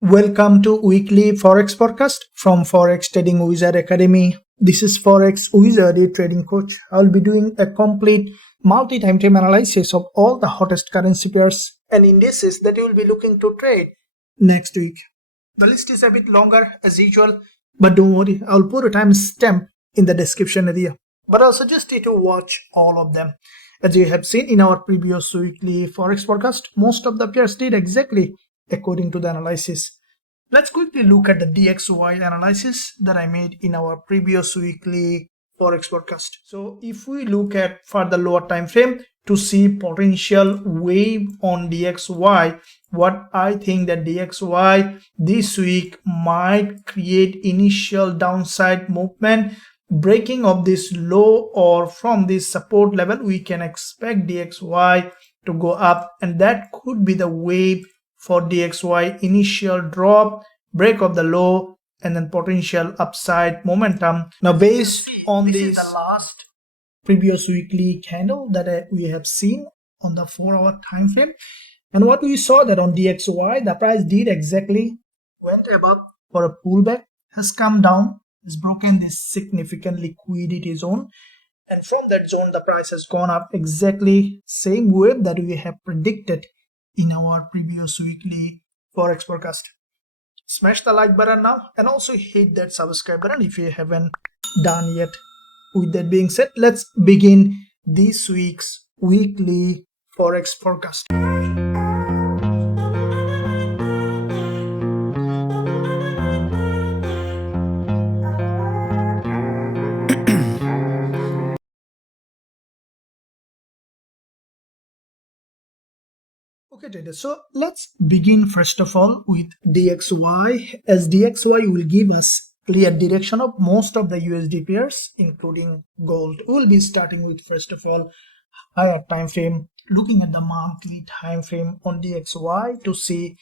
Welcome to weekly Forex podcast from Forex Trading Wizard Academy. This is Forex Wizard, a trading coach. I'll be doing a complete multi-time frame analysis of all the hottest currency pairs and indices that you will be looking to trade next week. The list is a bit longer as usual, but don't worry, I'll put a timestamp in the description area. But I'll suggest you to watch all of them. As you have seen in our previous weekly Forex podcast, most of the pairs did exactly according to the analysis. Let's quickly look at the DXY analysis that I made in our previous weekly Forex podcast. So if we look at for the lower time frame to see potential wave on DXY, what I think that DXY this week might create initial downside movement, breaking of this low, or from this support level we can expect DXY to go up, and that could be the wave for DXY. Initial drop, break of the low, and then potential upside momentum. Now based on this the last previous weekly candle that we have seen on the 4-hour time frame, and what we saw that on DXY the price did exactly went above for a pullback, has come down, has broken this significant liquidity zone, and from that zone the price has gone up exactly same wave that we have predicted in our previous weekly Forex forecast. Smash the like button now and also hit that subscribe button if you haven't done yet. With that being said, let's begin this week's weekly Forex forecast. Okay traders, so let's begin first of all with DXY, as DXY will give us clear direction of most of the USD pairs including gold. We'll be starting with first of all higher time frame, looking at the monthly time frame on DXY to see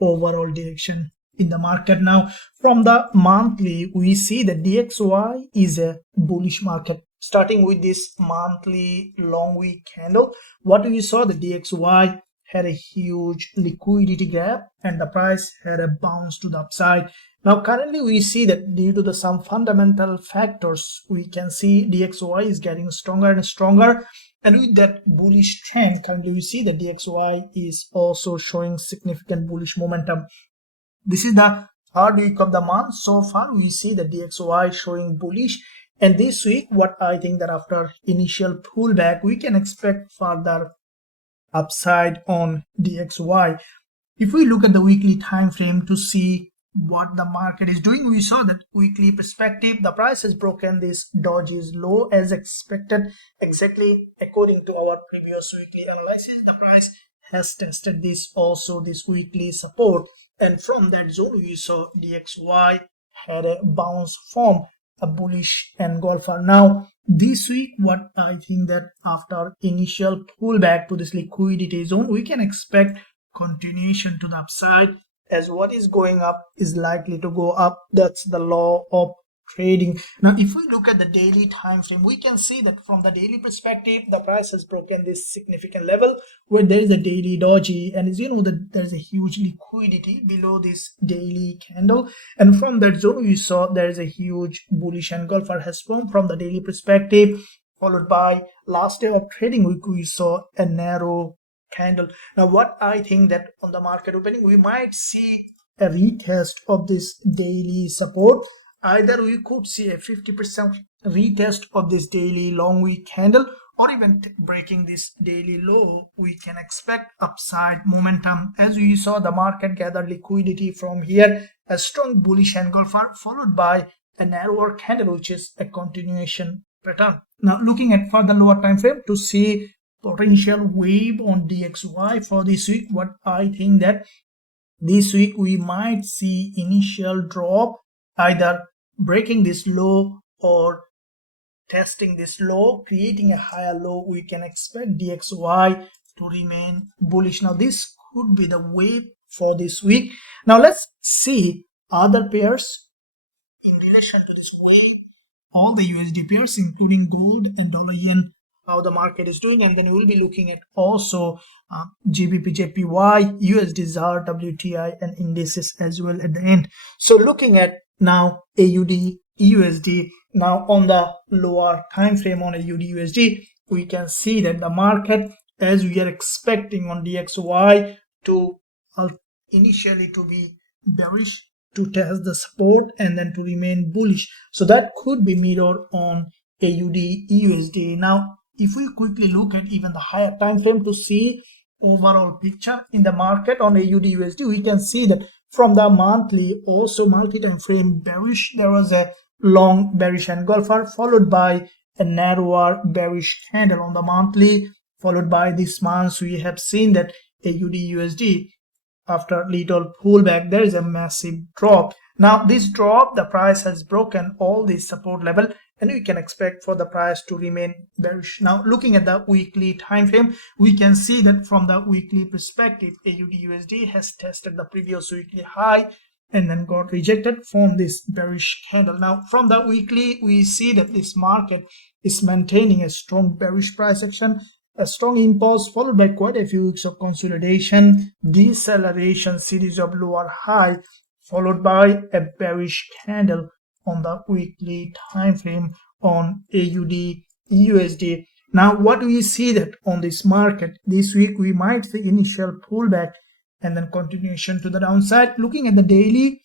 overall direction in the market. Now from the monthly we see that DXY is a bullish market. Starting with this monthly long week candle, what we saw, the DXY had a huge liquidity gap and the price had a bounce to the upside. Now currently we see that due to some fundamental factors, we can see DXY is getting stronger and stronger, and with that bullish trend currently we see that DXY is also showing significant bullish momentum. This is the third week of the month. So far we see the DXY showing bullish, and this week what I think that after initial pullback we can expect further upside on DXY. If we look at the weekly time frame to see what the market is doing, we saw that weekly perspective the price has broken this dodgy's low as expected, exactly according to our previous weekly analysis. The price has tested this weekly support, and from that zone we saw DXY had a bounce from a bullish engulfer. Now this week what I think that after initial pullback to this liquidity zone we can expect continuation to the upside, as what is going up is likely to go up. That's the law of trading. Now if we look at the daily time frame, we can see that from the daily perspective the price has broken this significant level where there is a daily doji, and as you know that there is a huge liquidity below this daily candle, and from that zone we saw there is a huge bullish engulfer has formed from the daily perspective, followed by last day of trading week we saw a narrow candle. Now what I think that on the market opening we might see a retest of this daily support. Either we could see a 50% retest of this daily long week candle, or even breaking this daily low we can expect upside momentum. As we saw the market gather liquidity from here, a strong bullish engulfer followed by a narrower candle which is a continuation pattern. Now looking at further lower time frame to see potential wave on DXY for this week, what I think that this week we might see initial drop, either breaking this low or testing this low, creating a higher low. We can expect DXY to remain bullish. Now this could be the wave for this week. Now let's see other pairs in relation to this wave. All the USD pairs including gold and dollar yen how the market is doing, and then we will be looking at also GBPJPY, USDZAR, WTI, and indices as well at the end. So looking at now AUD, USD, now on the lower time frame on AUD, USD, we can see that the market, as we are expecting on DXY to initially to be bearish, to test the support and then to remain bullish. So that could be mirrored on AUD, USD. Now, if we quickly look at even the higher time frame to see overall picture in the market on AUD, USD, we can see that from the monthly, also multi-time frame bearish, there was a long bearish engulfer followed by a narrower bearish candle on the monthly, followed by this month we have seen that AUD, USD, after little pullback, there is a massive drop. Now this drop, the price has broken all this support level, and we can expect for the price to remain bearish. Now looking at the weekly time frame, we can see that from the weekly perspective, AUD USD has tested the previous weekly high and then got rejected from this bearish candle. Now from the weekly, we see that this market is maintaining a strong bearish price action, a strong impulse followed by quite a few weeks of consolidation, deceleration, series of lower high, followed by a bearish candle on the weekly time frame on AUD USD. Now what do we see that on this market this week? We might see initial pullback and then continuation to the downside. Looking at the daily,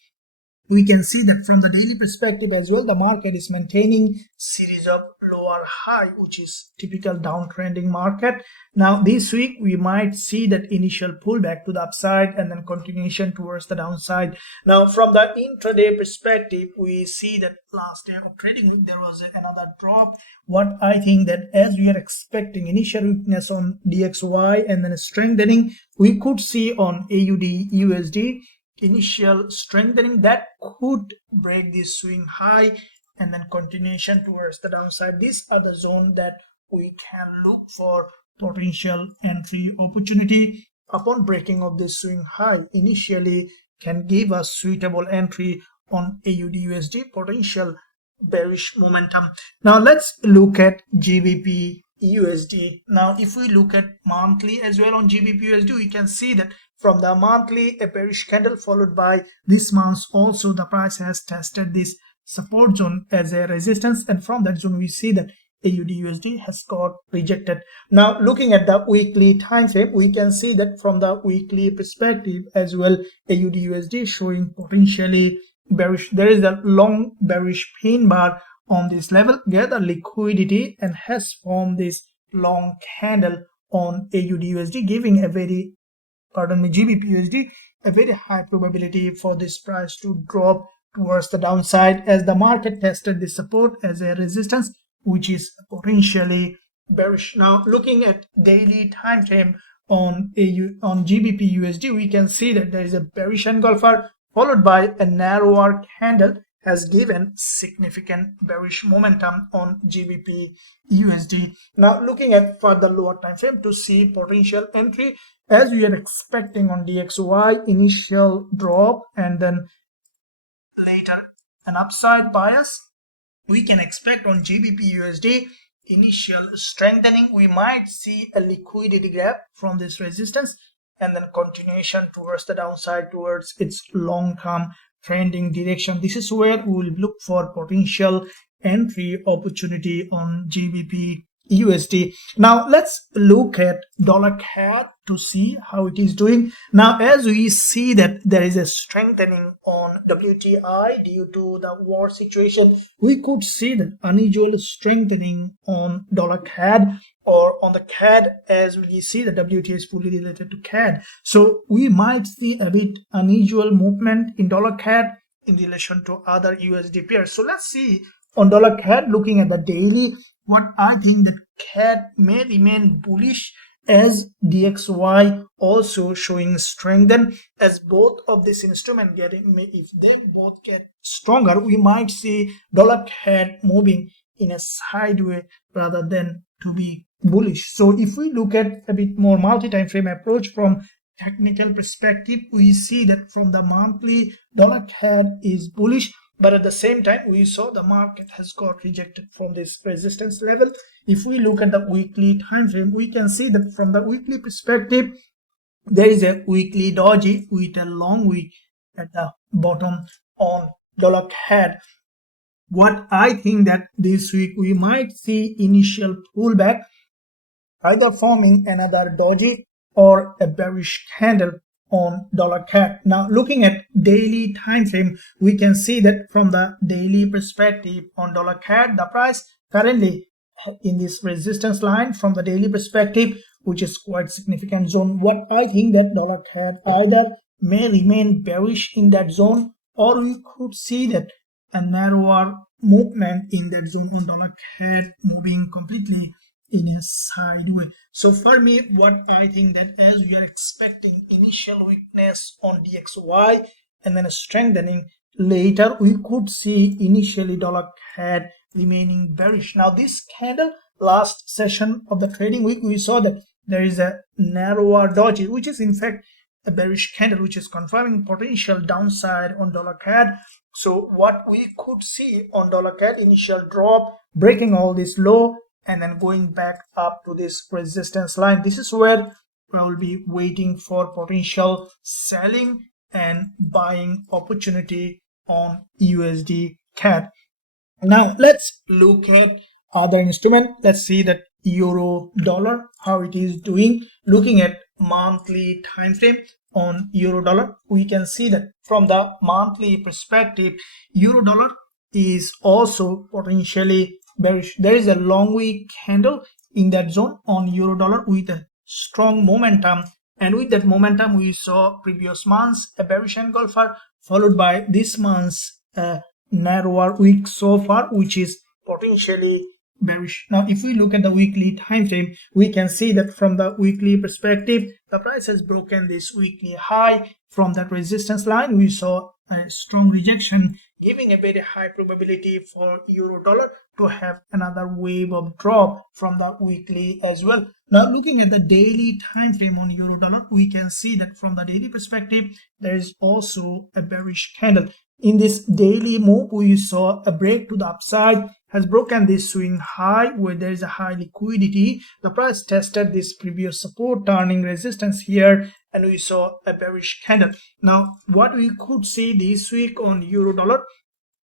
we can see that from the daily perspective as well, the market is maintaining series of lower high, which is typical downtrending market. Now this week we might see that initial pullback to the upside and then continuation towards the downside. Now from the intraday perspective, we see that last day of trading week there was another drop. What I think that as we are expecting initial weakness on DXY and then a strengthening, we could see on AUD USD initial strengthening that could break this swing high and then continuation towards the downside. These are the zone that we can look for potential entry opportunity upon breaking of this swing high. Initially can give us suitable entry on AUD USD, potential bearish momentum. Now let's look at GBP USD. Now if we look at monthly as well on GBP USD, we can see that from the monthly a bearish candle followed by this month also the price has tested this support zone as a resistance, and from that zone we see that AUD USD has got rejected. Now looking at the weekly time frame, we can see that from the weekly perspective as well, AUD USD showing potentially bearish. There is a long bearish pin bar on this level, gather liquidity and has formed this long candle on AUD USD, giving a very, GBP USD, a very high probability for this price to drop towards the downside as the market tested this support as a resistance, which is potentially bearish. Now looking at daily time frame on GBP USD, we can see that there is a bearish engulfer followed by a narrower candle has given significant bearish momentum on GBP USD. Now looking at further lower time frame to see potential entry, as we are expecting on DXY, initial drop and then later an upside bias. We can expect on GBP USD initial strengthening. We might see a liquidity gap from this resistance and then continuation towards the downside towards its long-term trending direction. This is where we will look for potential entry opportunity on GBP USD. Now let's look at dollar CAD to see how it is doing. Now as we see that there is a strengthening on WTI due to the war situation, we could see that unusual strengthening on dollar CAD or on the CAD, as we see the WTI is fully related to CAD. So we might see a bit unusual movement in dollar CAD in relation to other USD pairs. So let's see on dollar CAD, looking at the daily, what I think that CAD may remain bullish as DXY also showing strengthen, as both of this instrument if they both get stronger, we might see dollar CAD moving in a sideways rather than to be bullish. So if we look at a bit more multi-time frame approach from technical perspective, we see that from the monthly dollar CAD is bullish, but at the same time we saw the market has got rejected from this resistance level. If we look at the weekly time frame, we can see that from the weekly perspective there is a weekly doji with a long wick at the bottom on dollar CAD. What I think that this week we might see initial pullback, either forming another doji or a bearish candle on dollar CAD. Now looking at daily time frame, we can see that from the daily perspective on dollar CAD, the price currently in this resistance line from the daily perspective, which is quite significant zone. What I think that dollar CAD either may remain bearish in that zone, or we could see that a narrower movement in that zone on dollar CAD moving completely in a sideways. So for me, what I think that as we are expecting initial weakness on DXY and then a strengthening later, we could see initially dollar CAD remaining bearish. Now this candle, last session of the trading week, we saw that there is a narrower doji, which is in fact a bearish candle, which is confirming potential downside on dollar CAD. So what we could see on dollar CAD, initial drop, breaking all this low and then going back up to this resistance line. This is where I will be waiting for potential selling and buying opportunity on USDCAD. Now let's look at other instrument. Let's see that euro dollar, how it is doing. Looking at monthly time frame on euro dollar, we can see that from the monthly perspective, euro dollar is also potentially bearish. There is a long wick candle in that zone on euro dollar with a strong momentum, and with that momentum we saw previous months a bearish engulfer, followed by this month's narrower wick so far, which is potentially bearish. Now if we look at the weekly time frame, we can see that from the weekly perspective, the price has broken this weekly high. From that resistance line, we saw a strong rejection, giving a very high probability for euro dollar to have another wave of drop from the weekly as well. Now looking at the daily time frame on euro dollar, we can see that from the daily perspective, there is also a bearish candle. In this daily move, we saw a break to the upside, has broken this swing high where there is a high liquidity. The price tested this previous support, turning resistance here, and we saw a bearish candle. Now what we could see this week on euro dollar,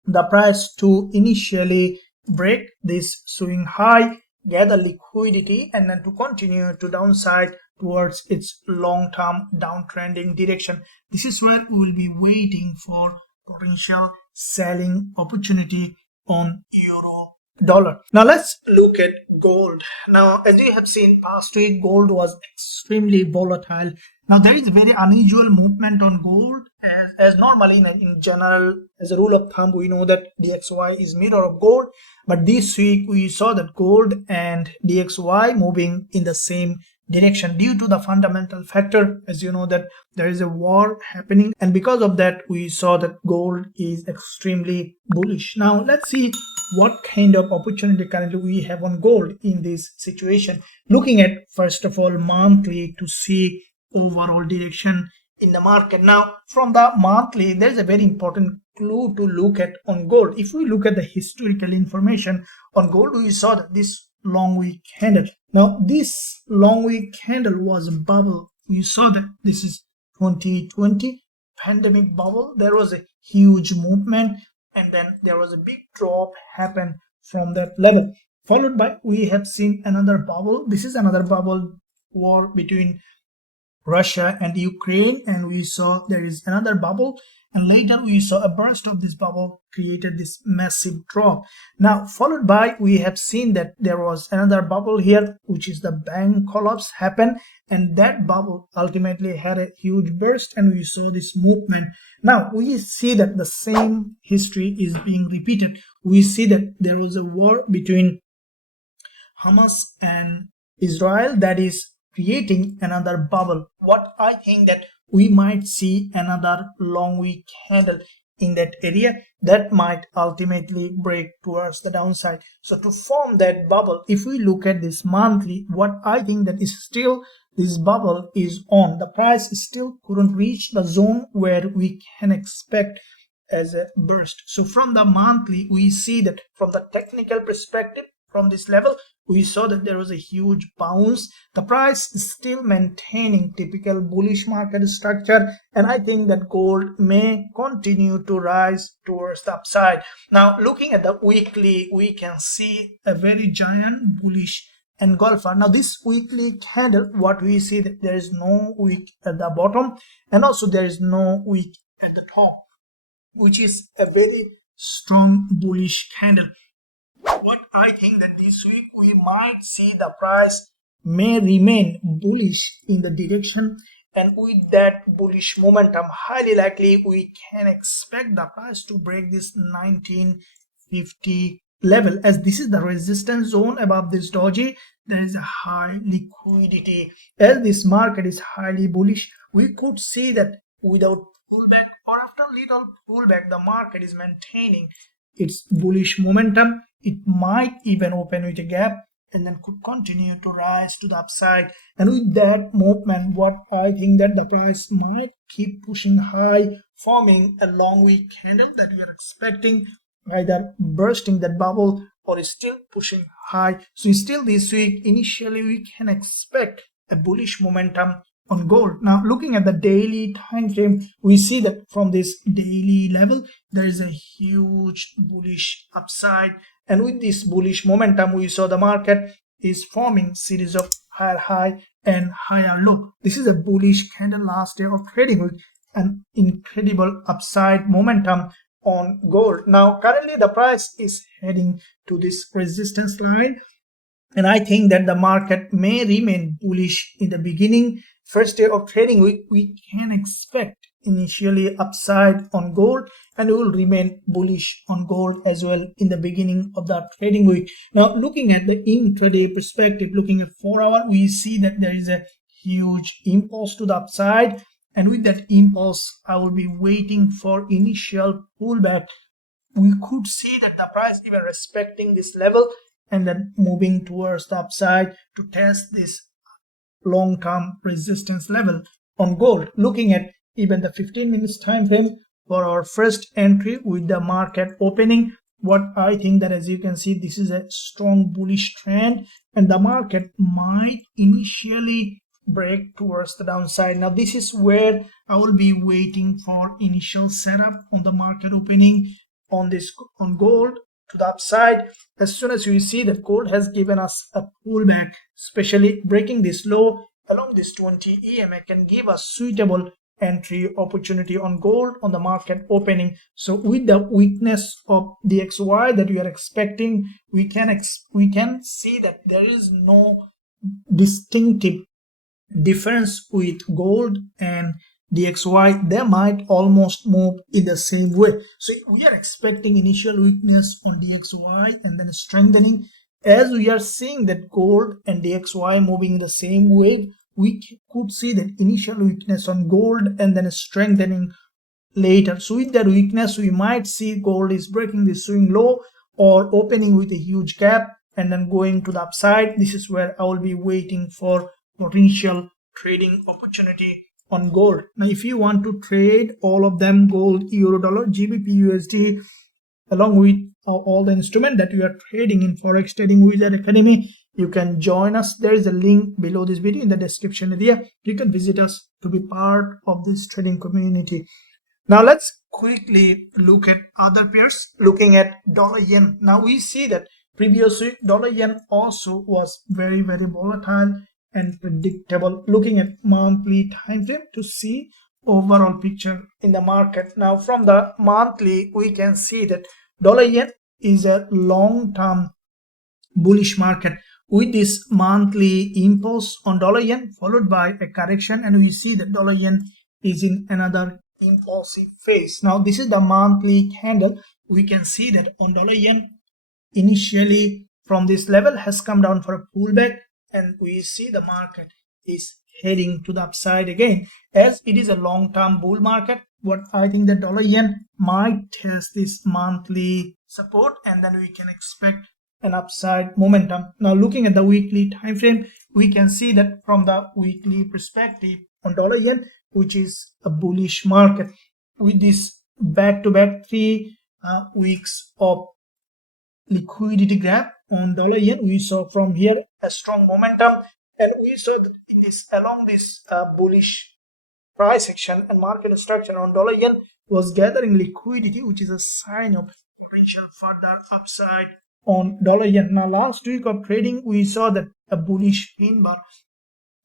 the price to initially break this swing high, gather liquidity, and then to continue to downside towards its long-term downtrending direction. This is where we will be waiting for potential selling opportunity on euro dollar. Now let's look at gold. Now as you have seen, past week gold was extremely volatile. Now there is a very unusual movement on gold, as normally in general, as a rule of thumb, we know that DXY is mirror of gold, but this week we saw that gold and DXY moving in the same direction due to the fundamental factor. As you know that there is a war happening, and because of that we saw that gold is extremely bullish. Now let's see what kind of opportunity currently we have on gold in this situation. Looking at first of all monthly to see overall direction in the market. Now from the monthly, there is a very important clue to look at on gold. If we look at the historical information on gold, we saw that this long wick candle. Now this long wick candle was a bubble. You saw that this is 2020 pandemic bubble. There was a huge movement, and then there was a big drop happen from that level, followed by we have seen another bubble. This is another bubble, war between Russia and Ukraine, and we saw there is another bubble, and later we saw a burst of this bubble created this massive drop. Now followed by we have seen that there was another bubble here, which is the bank collapse happen, and that bubble ultimately had a huge burst, and we saw this movement. Now we see that the same history is being repeated. We see that there was a war between Hamas and Israel that is creating another bubble. What I think that we might see another long wick candle in that area that might ultimately break towards the downside. So to form that bubble, if we look at this monthly, what I think that is still this bubble is on. The price still couldn't reach the zone where we can expect as a burst. So from the monthly, we see that from the technical perspective, from this level, we saw that there was a huge bounce. The price is still maintaining typical bullish market structure, and I think that gold may continue to rise towards the upside. Now, looking at the weekly, we can see a very giant bullish engulfer. Now, this weekly candle, what we see, that there is no wick at the bottom, and also there is no wick at the top, which is a very strong bullish candle. What I think that this week we might see the price may remain bullish in the direction, and with that bullish momentum, highly likely we can expect the price to break this 1950 level, as this is the resistance zone. Above this doji, there is a high liquidity. As this market is highly bullish, we could see that without pullback or after little pullback, the market is maintaining its bullish momentum. It might even open with a gap and then could continue to rise to the upside. And with that movement, what I think that the price might keep pushing high, forming a long wick candle that we are expecting, either bursting that bubble or is still pushing high. So still this week, initially we can expect a bullish momentum on gold. Now, looking at the daily time frame, we see that from this daily level, there is a huge bullish upside. And with this bullish momentum, we saw the market is forming series of higher high and higher low. This is a bullish candle last day of trading with an incredible upside momentum on gold. Now, currently the price is heading to this resistance line, and I think that the market may remain bullish in the beginning. First day of trading week, we can expect initially upside on gold, and we will remain bullish on gold as well in the beginning of the trading week. Now, looking at the intraday perspective, looking at 4 hour, we see that there is a huge impulse to the upside, and with that impulse, I will be waiting for initial pullback. We could see that the price even respecting this level and then moving towards the upside to test this long-term resistance level on gold. Looking at even the 15 minutes time frame for our first entry with the market opening, what I think that, as you can see, this is a strong bullish trend, and the market might initially break towards the downside. Now, this is where I will be waiting for initial setup on the market opening on gold to the upside. As soon as you see that gold has given us a pullback, especially breaking this low along this 20 EMA, can give us suitable entry opportunity on gold on the market opening. So with the weakness of the XY that we are expecting, we can see that there is no distinctive difference with gold and DXY. They might almost move in the same way. So we are expecting initial weakness on DXY and then strengthening. As we are seeing that gold and DXY moving in the same way, we could see that initial weakness on gold and then strengthening later. So with that weakness, we might see gold is breaking the swing low or opening with a huge gap and then going to the upside. This is where I will be waiting for potential trading opportunity on gold. Now, if you want to trade all of them, gold, euro, dollar, GBPUSD, along with all the instrument that you are trading in Forex Trading Wizard Academy, you can join us. There is a link below this video in the description area. You can visit us to be part of this trading community. Now, let's quickly look at other pairs. Looking at dollar yen. Now, we see that previous week dollar yen also was very volatile and predictable. Looking at monthly time frame to see overall picture in the market. Now, from the monthly, we can see that dollar yen is a long-term bullish market with this monthly impulse on dollar yen followed by a correction, and we see that dollar yen is in another impulsive phase. Now, this is the monthly candle. We can see that on dollar yen initially from this level has come down for a pullback, and we see the market is heading to the upside again. As it is a long-term bull market, what I think that dollar yen might test this monthly support, and then we can expect an upside momentum. Now, looking at the weekly time frame, we can see that from the weekly perspective on dollar yen, which is a bullish market, with this back-to-back 3 weeks of liquidity grab on dollar yen. We saw from here a strong momentum, and we saw that in this along this bullish price action and market structure on dollar yen was gathering liquidity, which is a sign of potential further upside on dollar yen. Now last week of trading we saw that a bullish pin bar,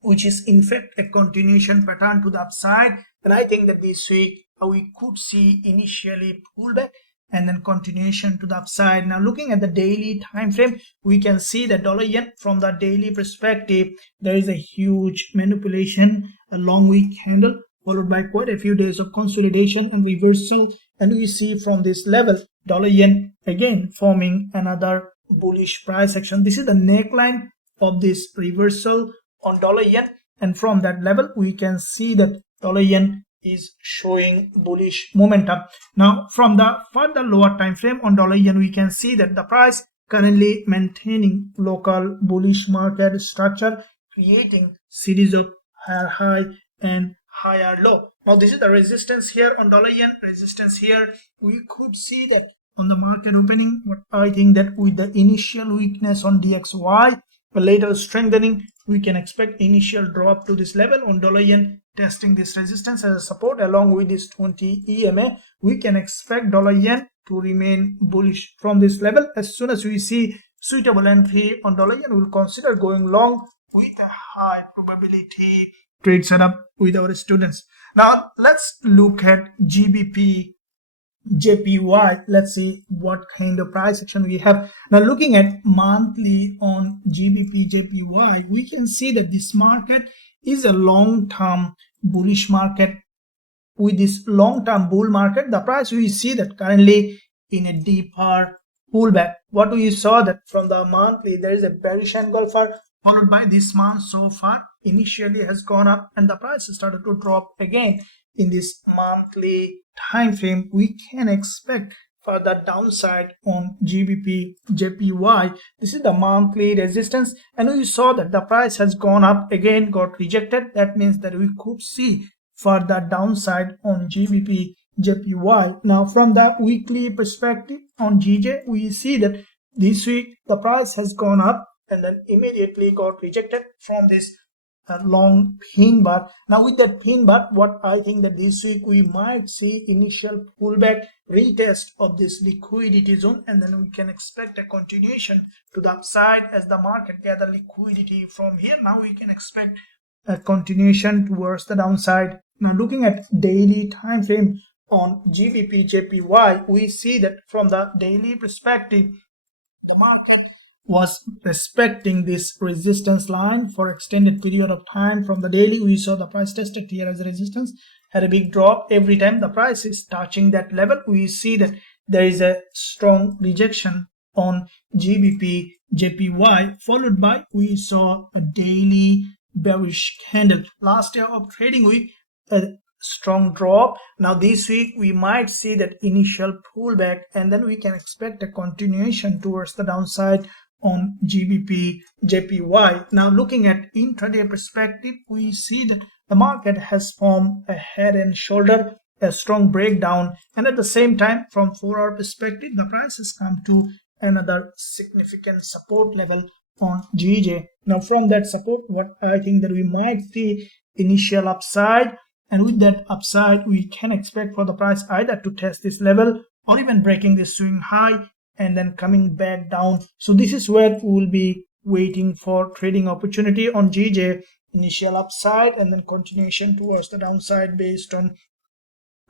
which is in fact a continuation pattern to the upside, and I think that this week we could see initially pullback and then continuation to the upside. Now looking at the daily time frame, we can see that dollar yen from the daily perspective, there is a huge manipulation, a long wick candle followed by quite a few days of consolidation and reversal, and we see from this level dollar yen again forming another bullish price action. This is the neckline of this reversal on dollar yen, and from that level we can see that dollar yen is showing bullish momentum. Now from the further lower time frame on dollar yen, we can see that the price currently maintaining local bullish market structure, creating series of higher high and higher low. Now this is the resistance here on dollar yen, resistance here. We could see that on the market opening, but I think that with the initial weakness on DXY, a later strengthening, we can expect initial drop to this level on dollar yen, testing this resistance as a support along with this 20 EMA. We can expect dollar yen to remain bullish from this level. As soon as we see suitable entry on dollar yen, we will consider going long with a high probability trade setup with our students. Now let's look at GBPJPY. Let's see what kind of price action we have. Now looking at monthly on GBPJPY, we can see that this market is a long-term bullish market. With this long-term bull market, the price we see that currently in a deeper pullback. What we saw that from the monthly, there is a bearish engulfer followed by this month so far initially has gone up, and the price started to drop again. In this monthly time frame, we can expect further downside on GBPJPY. This is the monthly resistance, and we saw that the price has gone up again, got rejected. That means that we could see further downside on GBPJPY. Now from the weekly perspective on GJ, we see that this week the price has gone up and then immediately got rejected from this long pin bar. Now with that pin bar, what I think that this week we might see initial pullback, retest of this liquidity zone, and then we can expect a continuation to the upside as the market gather liquidity from here. Now we can expect a continuation towards the downside. Now looking at daily time frame on GBPJPY, we see that from the daily perspective, the market was respecting this resistance line for extended period of time. From the daily, we saw the price tested here as a resistance, had a big drop. Every time the price is touching that level, we see that there is a strong rejection on GBPJPY, followed by we saw a daily bearish candle. Last year of trading week, a strong drop. Now this week we might see that initial pullback, and then we can expect a continuation towards the downside on GBPJPY. Now looking at intraday perspective, we see that the market has formed a head and shoulder, a strong breakdown, and at the same time from 4-hour perspective, the price has come to another significant support level on GJ. Now from that support, what I think that we might see initial upside, and with that upside we can expect for the price either to test this level or even breaking this swing high and then coming back down. So this is where we will be waiting for trading opportunity on GJ, initial upside and then continuation towards the downside based on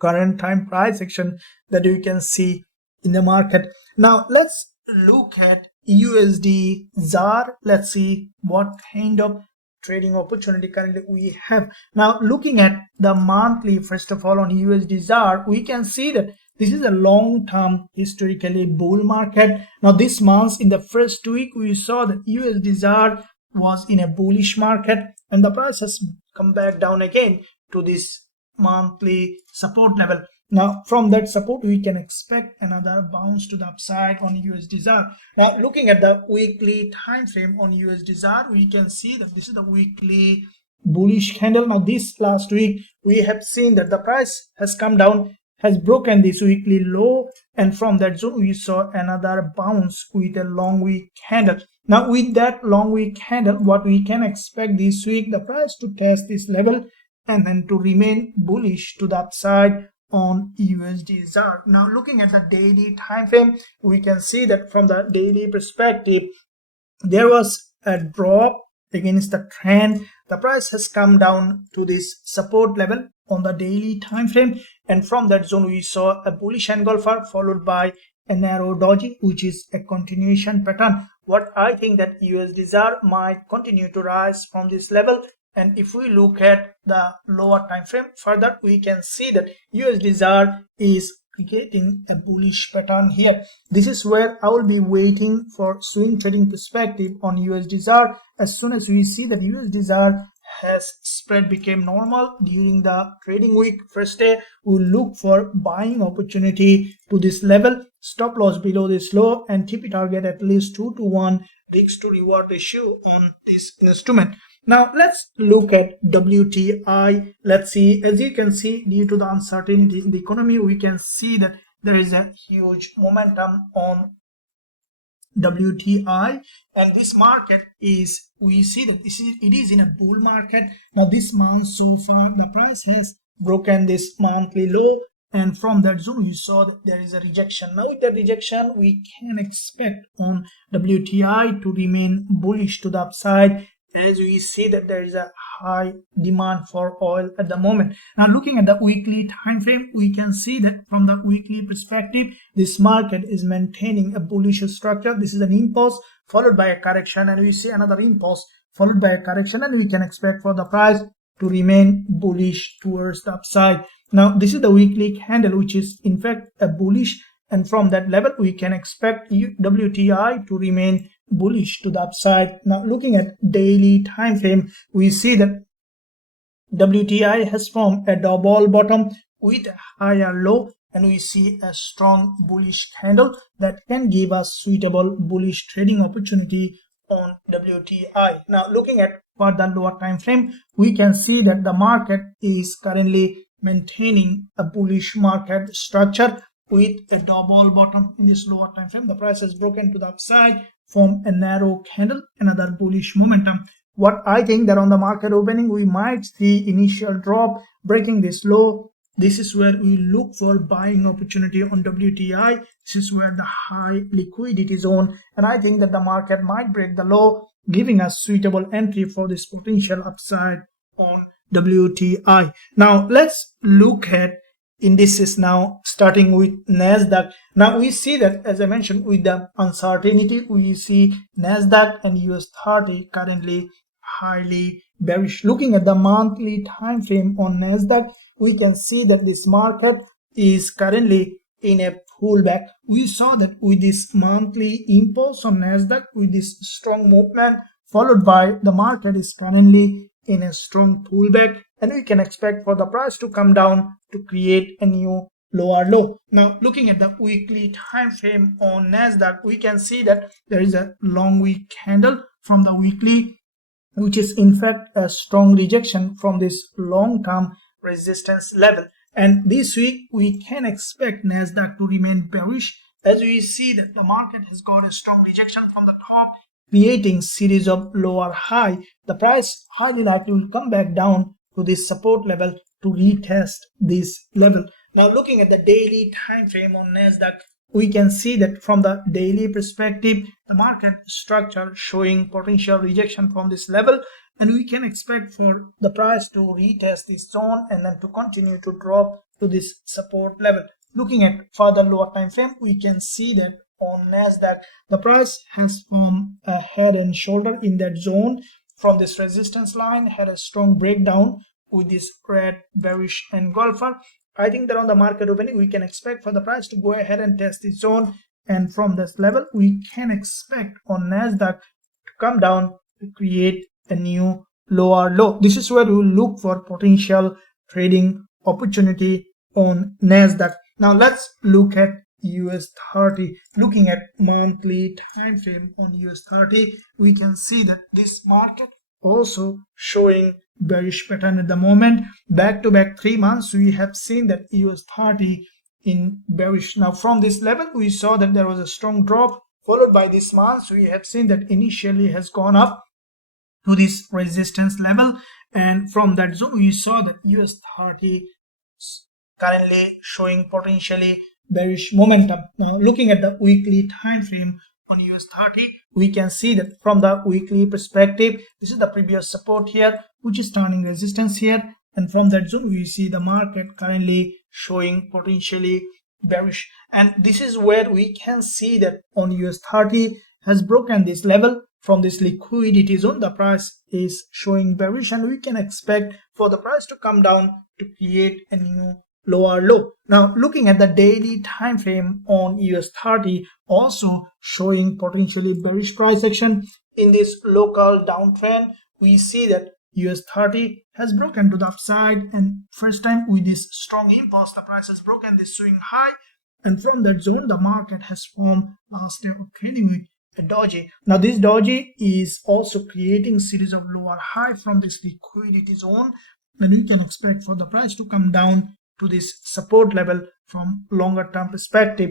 current time price action that you can see in the market. Now let's look at USDZAR. Let's see what kind of trading opportunity currently we have. Now looking at the monthly, first of all on USDZAR, we can see that this is a long-term historically bull market. Now this month in the first week, we saw that USDZAR was in a bullish market and the price has come back down again to this monthly support level. Now from that support, we can expect another bounce to the upside on USDZAR. Now looking at the weekly time frame on USDZAR, we can see that this is the weekly bullish candle. Now this last week, we have seen that the price has come down has broken this weekly low, and from that zone we saw another bounce with a long wick candle. Now with that long wick candle, what we can expect this week, the price to test this level and then to remain bullish to the upside on USDZAR. Now looking at the daily time frame, we can see that from the daily perspective there was a drop against the trend. The price has come down to this support level on the daily time frame, and from that zone we saw a bullish engulfer followed by a narrow doji, which is a continuation pattern. What I think that USDZAR might continue to rise from this level, and if we look at the lower time frame further, we can see that USDZAR is creating a bullish pattern here. This is where I will be waiting for swing trading perspective on USDZAR. As soon as we see that USDZAR has spread became normal during the trading week first day, we'll look for buying opportunity to this level, stop loss below this low, and TP target at least 2 to 1 risk to reward ratio on this instrument. Now let's look at WTI. Let's see, as you can see, due to the uncertainty in the economy, we can see that there is a huge momentum on WTI, and this market is, we see that it is in a bull market. Now this month so far the price has broken this monthly low, and from that zone we saw that there is a rejection. Now with that rejection we can expect on WTI to remain bullish to the upside, as we see that there is a high demand for oil at the moment. Now looking at the weekly time frame, we can see that from the weekly perspective this market is maintaining a bullish structure. This is an impulse followed by a correction, and we see another impulse followed by a correction, and we can expect for the price to remain bullish towards the upside. Now this is the weekly candle, which is in fact a bullish, and from that level we can expect WTI to remain bullish to the upside. Now looking at daily time frame, we see that WTI has formed a double bottom with a higher low, and we see a strong bullish candle that can give us suitable bullish trading opportunity on WTI. Now looking at for the lower time frame, we can see that the market is currently maintaining a bullish market structure with a double bottom in this lower time frame. The price has broken to the upside from a narrow candle, another bullish momentum. What I think that on the market opening we might see initial drop breaking this low. This is where we look for buying opportunity on WTI. This is where the high liquidity zone, and I think that the market might break the low, giving us suitable entry for this potential upside on WTI. Now let's look at indices now, starting with NASDAQ. Now we see that, as I mentioned, with the uncertainty, we see NASDAQ and US30 currently highly bearish. Looking at the monthly time frame on NASDAQ, we can see that this market is currently in a pullback. We saw that with this monthly impulse on NASDAQ, with this strong movement, followed by the market is currently in a strong pullback, and we can expect for the price to come down to create a new lower low. Now looking at the weekly time frame on NASDAQ, we can see that there is a long wick candle from the weekly, which is in fact a strong rejection from this long-term resistance level. And this week we can expect NASDAQ to remain bearish, as we see that the market has got a strong rejection from the top, creating series of lower high. The price highly likely will come back down to this support level to retest this level. Now looking at the daily time frame on NASDAQ, we can see that from the daily perspective the market structure showing potential rejection from this level, and we can expect for the price to retest this zone and then to continue to drop to this support level. Looking at further lower time frame, we can see that on NASDAQ the price has formed a head and shoulder in that zone from this resistance line, had a strong breakdown with this red bearish engulfer. I think that on the market opening we can expect for the price to go ahead and test this zone, and from this level we can expect on NASDAQ to come down to create a new lower low. This is where we will look for potential trading opportunity on NASDAQ. Now let's look at US30. Looking at monthly time frame on US30, we can see that this market also showing bearish pattern at the moment. Back to back 3 months we have seen that US30 in bearish. Now from this level we saw that there was a strong drop, followed by this month we have seen that initially has gone up to this resistance level, and from that zone we saw that US30 currently showing potentially bearish momentum. Now looking at the weekly time frame on US30, we can see that from the weekly perspective, this is the previous support here, which is turning resistance here, and from that zone we see the market currently showing potentially bearish, and this is where we can see that on US30 has broken this level. From this liquidity zone, the price is showing bearish, and we can expect for the price to come down to create a new lower low. Now looking at the daily time frame on US30, also showing potentially bearish price action. In this local downtrend, we see that US30 has broken to the upside, and first time with this strong impulse the price has broken this swing high, and from that zone the market has formed last day of trading week a doji. Now this doji is also creating series of lower high from this liquidity zone, and we can expect for the price to come down to this support level from longer term perspective.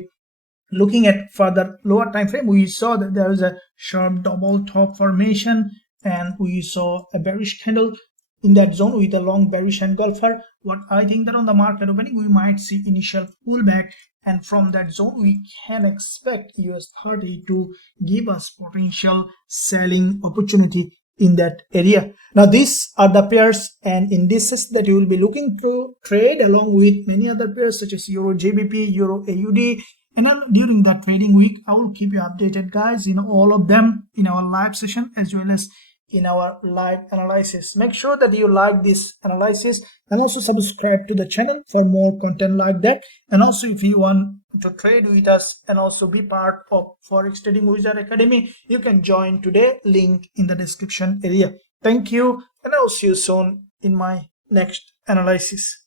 Looking at further lower time frame, we saw that there is a sharp double top formation, and we saw a bearish candle in that zone with a long bearish engulfer. What I think that on the market opening we might see initial pullback, and from that zone we can expect US30 to give us potential selling opportunity in that area. Now these are the pairs and indices that you will be looking to trade, along with many other pairs such as Euro GBP, Euro AUD, and then during that trading week I will keep you updated guys in all of them in our live session as well as in our live analysis. Make sure that you like this analysis and also subscribe to the channel for more content like that. And also if you want to trade with us and also be part of Forex Trading Wizard Academy, you can join today, link in the description area. Thank you, and I'll see you soon in my next analysis.